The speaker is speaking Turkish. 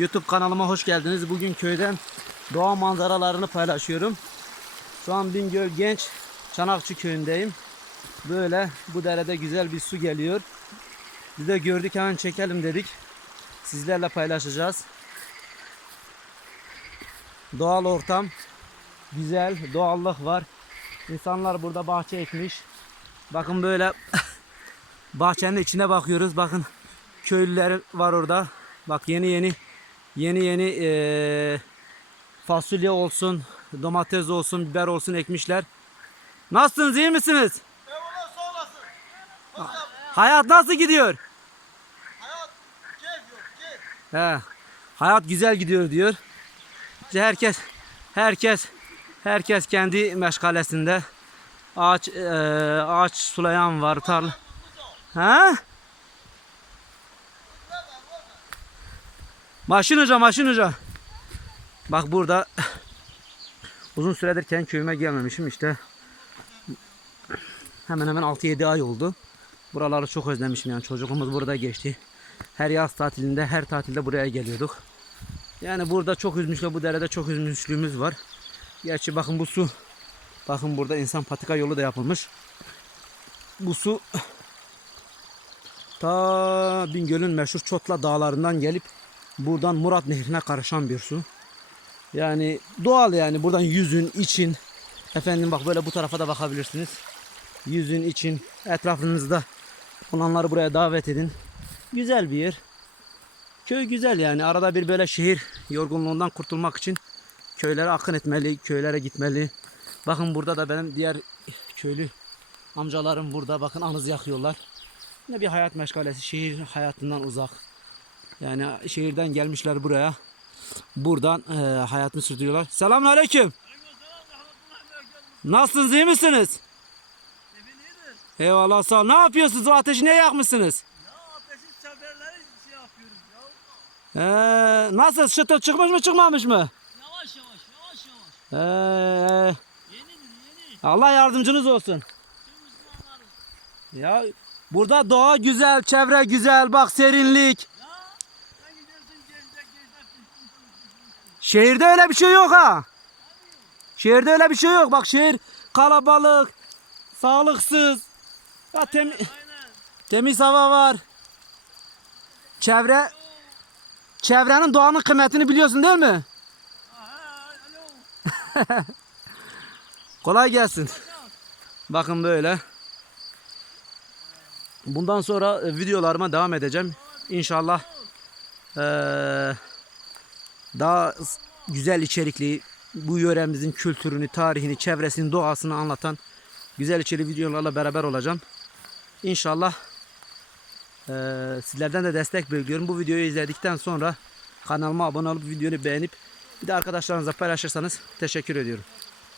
YouTube kanalıma hoş geldiniz. Bugün köyden doğa manzaralarını paylaşıyorum. Şu an Bingöl Genç Çanakçı köyündeyim. Böyle bu derede güzel bir su geliyor. Biz de gördük hemen çekelim dedik. Sizlerle paylaşacağız. Doğal ortam. Güzel, doğallık var. İnsanlar burada bahçe ekmiş. Bakın böyle bahçenin içine bakıyoruz. Bakın köylüler var orada. Bak yeni yeni yeni yeni eee, fasulye olsun, domates olsun, biber olsun ekmişler. Nasılsınız? iyi misiniz? Hayat nasıl gidiyor? hayat keyif yok keyif. He. Hayat güzel gidiyor diyor. İşte herkes herkes herkes kendi meşgalesinde. Ağaç eee, ağaç sulayan var tarla. Ha? Maşin hoca, maşin hoca. Bak burada uzun süredir kendi köyüme gelmemişim işte. Hemen hemen 6-7 ay oldu. Buraları çok özlemişim yani çocukluğumuz burada geçti. Her yaz tatilinde, her tatilde buraya geliyorduk. Yani burada çok üzmüşler, bu derede çok üzmüşlüğümüz var. Gerçi bakın bu su, bakın burada insan patika yolu da yapılmış. Bu su ta Bingöl'ün meşhur Çotla dağlarından gelip buradan Murat Nehri'ne karışan bir su. Yani doğal yani buradan yüzün, için. Efendim bak böyle bu tarafa da bakabilirsiniz. Yüzün, için. Etrafınızda olanları buraya davet edin. Güzel bir yer. Köy güzel yani. Arada bir böyle şehir yorgunluğundan kurtulmak için köylere akın etmeli, köylere gitmeli. Bakın burada da benim diğer köylü amcalarım burada. Bakın anız yakıyorlar. Ne bir hayat meşgalesi. Şehir hayatından uzak. Yani şehirden gelmişler buraya. Buradan eee, hayatını sürdürüyorlar. Selamun aleyküm. Nasılsınız iyi misiniz? Eyvallah sağ ol. Ne yapıyorsunuz? O ateşi ne yakmışsınız? Ya ateşin çemberleri şey yapıyoruz ya. Ee, nasıl? Şıtır çıkmış mı çıkmamış mı? Yavaş yavaş yavaş yavaş. Ee, Yenidir yeni. Allah yardımcınız olsun. Ya burada doğa güzel, çevre güzel, bak serinlik. Şehirde öyle bir şey yok ha. Şehirde öyle bir şey yok. Bak şehir kalabalık, sağlıksız. Ya Aynen. temiz hava var. Çevre çevrenin doğanın kıymetini biliyorsun değil mi? Aha. Kolay gelsin. Bakın böyle. Bundan sonra e, videolarıma devam edeceğim. İnşallah eee, daha güzel içerikli bu yöremizin kültürünü, tarihini, çevresini, doğasını anlatan güzel içerikli videolarla beraber olacağım. İnşallah eee, sizlerden de destek bekliyorum. Bu videoyu izledikten sonra kanalıma abone olup videoyu beğenip bir de arkadaşlarınızla paylaşırsanız teşekkür ediyorum.